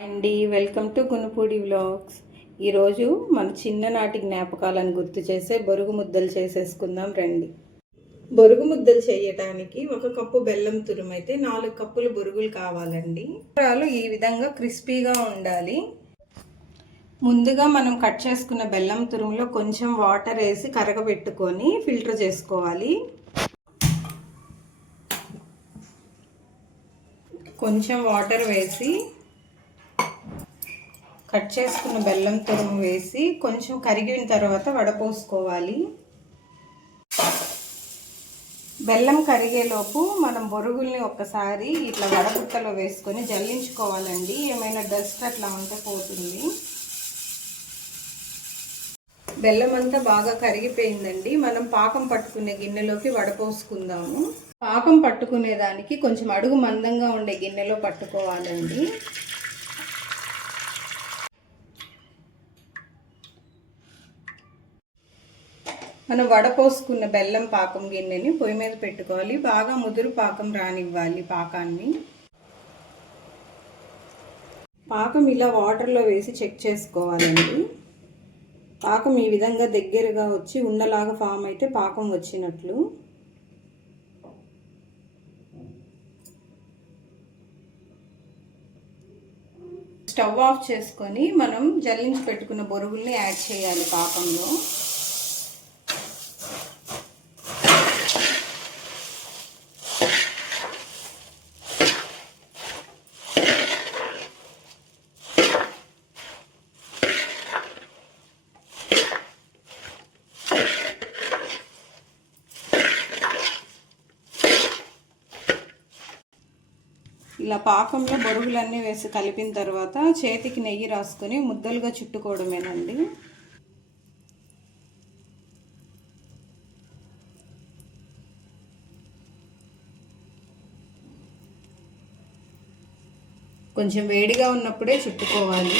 అండి welcome to Gunupudi vlogs. ఈరోజు మన చిన్ననాటి జ్ఞాపకాలను గుర్తు చేసే బొరుగు ముద్దలు చేసేసుకుందాం రండి. బొరుగు ముద్దలు చేయటానికి 1 కప్పు బెల్లం తురుమైతే 4 కప్పులు బొరుగులు కావాలండి. ఈ విధంగా క్రిస్పీగా ఉండాలి. ముందుగా మనం కట్ చేసుకున్న బెల్లం తురుములో కొంచెం వాటర్ వేసి కరగబెట్టుకొని ఫిల్టర్ చేసుకోవాలి. కొంచెం వాటర్ వేసి కట్ చేసుకున్న బెల్లం తురుము వేసి కొంచెం కరిగిన తర్వాత వడపోసుకోవాలి. బెల్లం కరిగేలోపు మనం బొరుగుల్ని ఒక్కసారి ఇట్లా వడబుట్టలో వేసుకొని జల్లించుకోవాలండి. ఏమైనా డస్ట్ అట్లా ఉంటే పోతుంది. బెల్లం అంతా బాగా కరిగిపోయిందండి. మనం పాకం పట్టుకునే గిన్నెలోకి వడపోసుకుందాము. పాకం పట్టుకునేదానికి కొంచెం అడుగు మందంగా ఉండే గిన్నెలో పట్టుకోవాలండి. మనం వడపోసుకున్న బెల్లం పాకం గిన్నెని పొయ్యి మీద పెట్టుకోవాలి. బాగా ముదురు పాకం రానివ్వాలి. పాకం ఇలా వాటర్లో వేసి చెక్ చేసుకోవాలండి. పాకం ఈ విధంగా దగ్గరగా వచ్చి ఉండలాగా ఫామ్ అయితే పాకం వచ్చినట్లు. స్టవ్ ఆఫ్ చేసుకొని మనం జల్లించి పెట్టుకున్న బొరుగుల్ని యాడ్ చేయాలి పాకంలో. ఇలా పాకంలో బొరుగులన్నీ వేసి కలిపిన తర్వాత చేతికి నెయ్యి రాసుకొని ముద్దలుగా చుట్టుకోవడమేనండి. కొంచెం వేడిగా ఉన్నప్పుడే చుట్టుకోవాలి.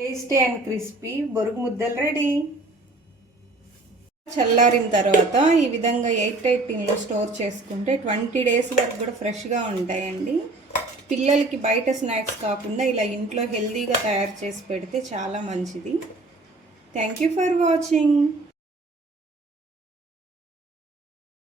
టేస్టీ అండ్ క్రిస్పీ బొరుగు ముద్దలు రెడీ. చల్లారిన తర్వాత ఈ విధంగా 8 టిన్లో స్టోర్ చేసుకుంటే 20 డేస్ వరకు కూడా ఫ్రెష్గా ఉంటాయండి. పిల్లలకి బయట స్నాక్స్ కాకుండా ఇలా ఇంట్లో హెల్తీగా తయారు చేసి పెడితే చాలా మంచిది. Thank you for watching.